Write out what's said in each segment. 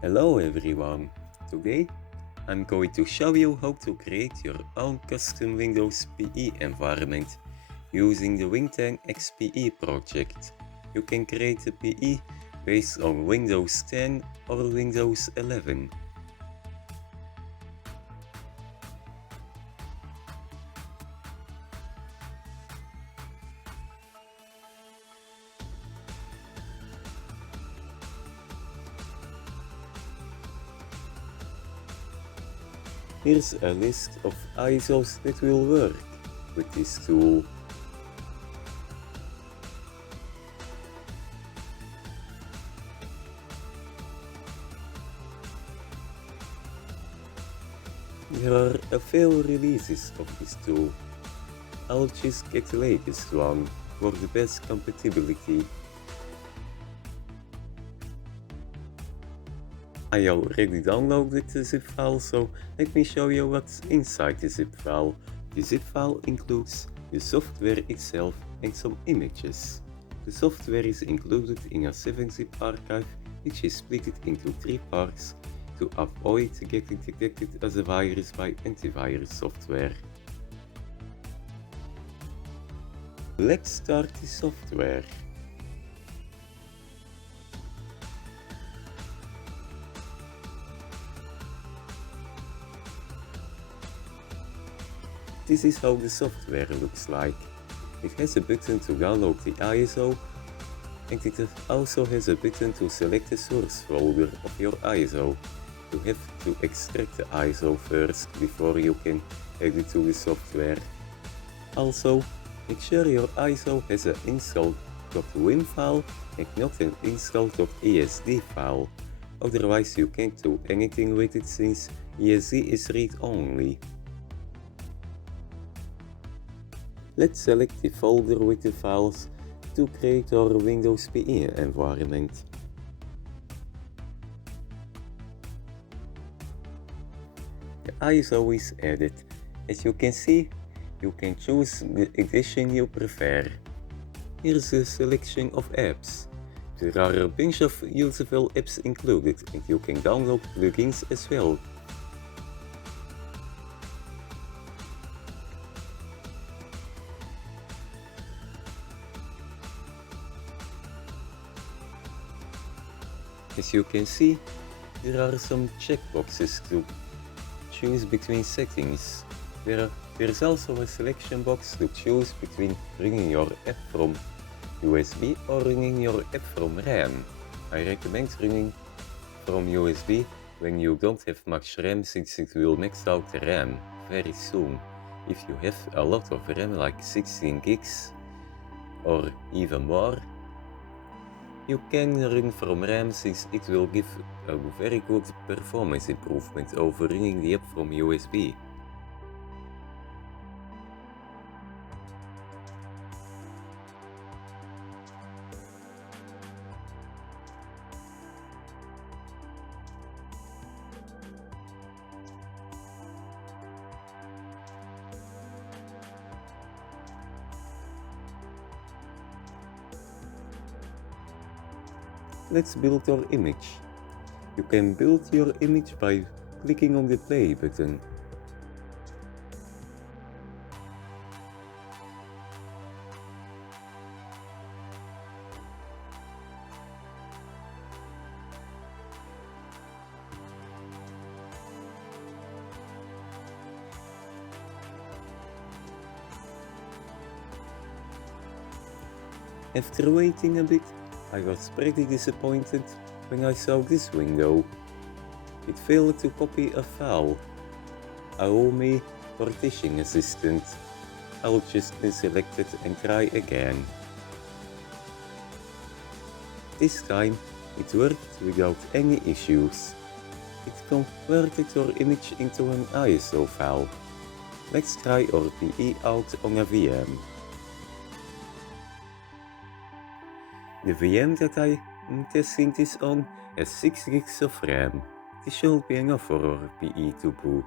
Hello everyone! Today I'm going to show you how to create your own custom Windows PE environment using the Win10XPE project. You can create a PE based on Windows 10 or Windows 11. Here's a list of ISOs that will work with this tool. There are a few releases of this tool. I'll just get the latest one for the best compatibility. I already downloaded the zip file, so let me show you what's inside the zip file. The zip file includes the software itself and some images. The software is included in a 7-zip archive, which is split into 3 parts to avoid getting detected as a virus by antivirus software. Let's start the software. This is how the software looks like. It has a button to download the ISO, and it also has a button to select the source folder of your ISO. You have to extract the ISO first before you can add it to the software. Also, make sure your ISO has an install.wim file and not an install.esd file, otherwise you can't do anything with it since ESD is read-only. Let's select the folder with the files to create our Windows PE environment. The ISO is added. As you can see, you can choose the edition you prefer. Here's a selection of apps. There are a bunch of usable apps included, and you can download plugins as well. As you can see, there are some checkboxes to choose between settings. There's also a selection box to choose between running your app from USB or running your app from RAM. I recommend running from USB when you don't have much RAM, since it will max out the RAM very soon. If you have a lot of RAM, like 16 gigs or even more, you can run from RAM, since it will give a very good performance improvement over running the app from USB. Let's build our image. You can build your image by clicking on the play button. After waiting a bit, I was pretty disappointed when I saw this window. It failed to copy a file. Allow me partition assistant. I'll just deselect it and try again. This time it worked without any issues. It converted our image into an ISO file. Let's try our PE out on a VM. The VM that I am testing this on has 6 gigs of RAM. This should be enough for our PE to boot.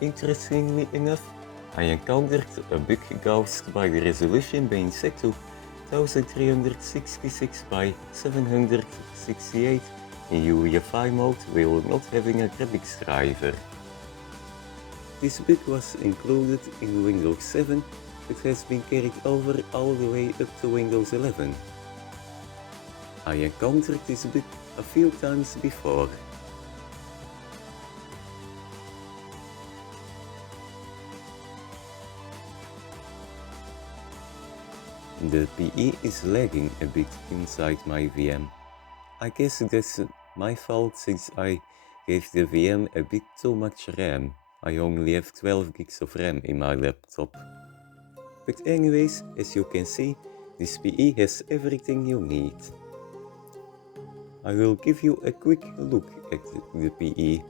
Interestingly enough, I encountered a bug caused by the resolution being set to 1366 by 768 in UEFI mode while not having a graphics driver. This bug was included in Windows 7 but has been carried over all the way up to Windows 11. I encountered this bug a few times before. The PE is lagging a bit inside my VM. I guess that's my fault since I gave the VM a bit too much RAM. I only have 12 gigs of RAM in my laptop. But anyways, as you can see, this PE has everything you need. I will give you a quick look at the PE.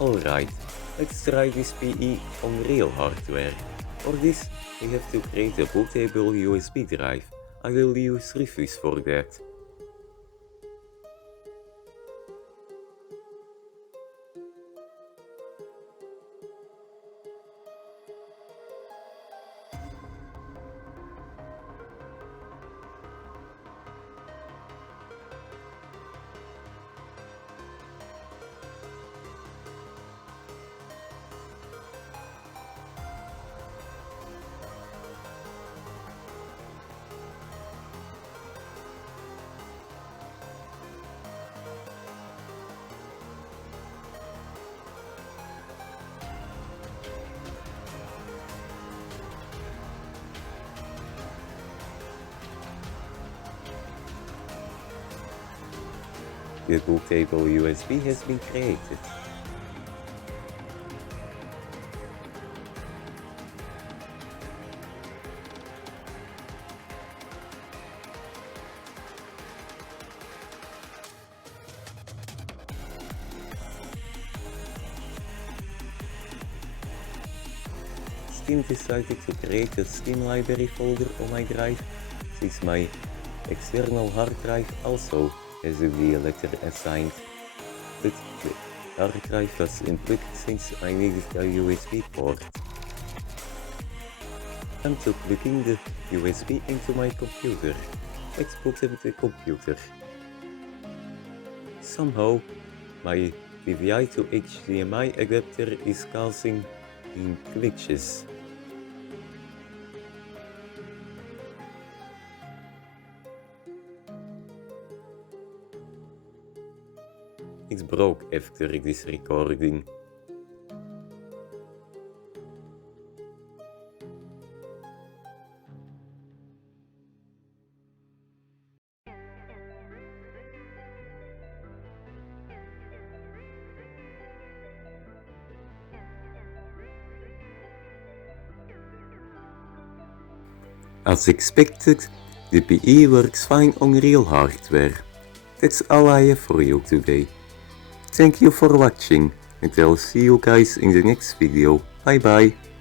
Alright, let's try this PE on real hardware. For this, we have to create a bootable USB drive. I will use Rufus for that. The bootable USB has been created. Steam decided to create a Steam library folder on my drive, since my external hard drive also has a V letter assigned, but the hard drive was unplugged since I needed a USB port. I'm to plugging the USB into my computer. Let's boot up the computer. Somehow, my DVI to HDMI adapter is causing glitches. It's broke after this recording. As expected, the PE works fine on real hardware. That's all I have for you today. Thank you for watching, and I'll see you guys in the next video. Bye bye.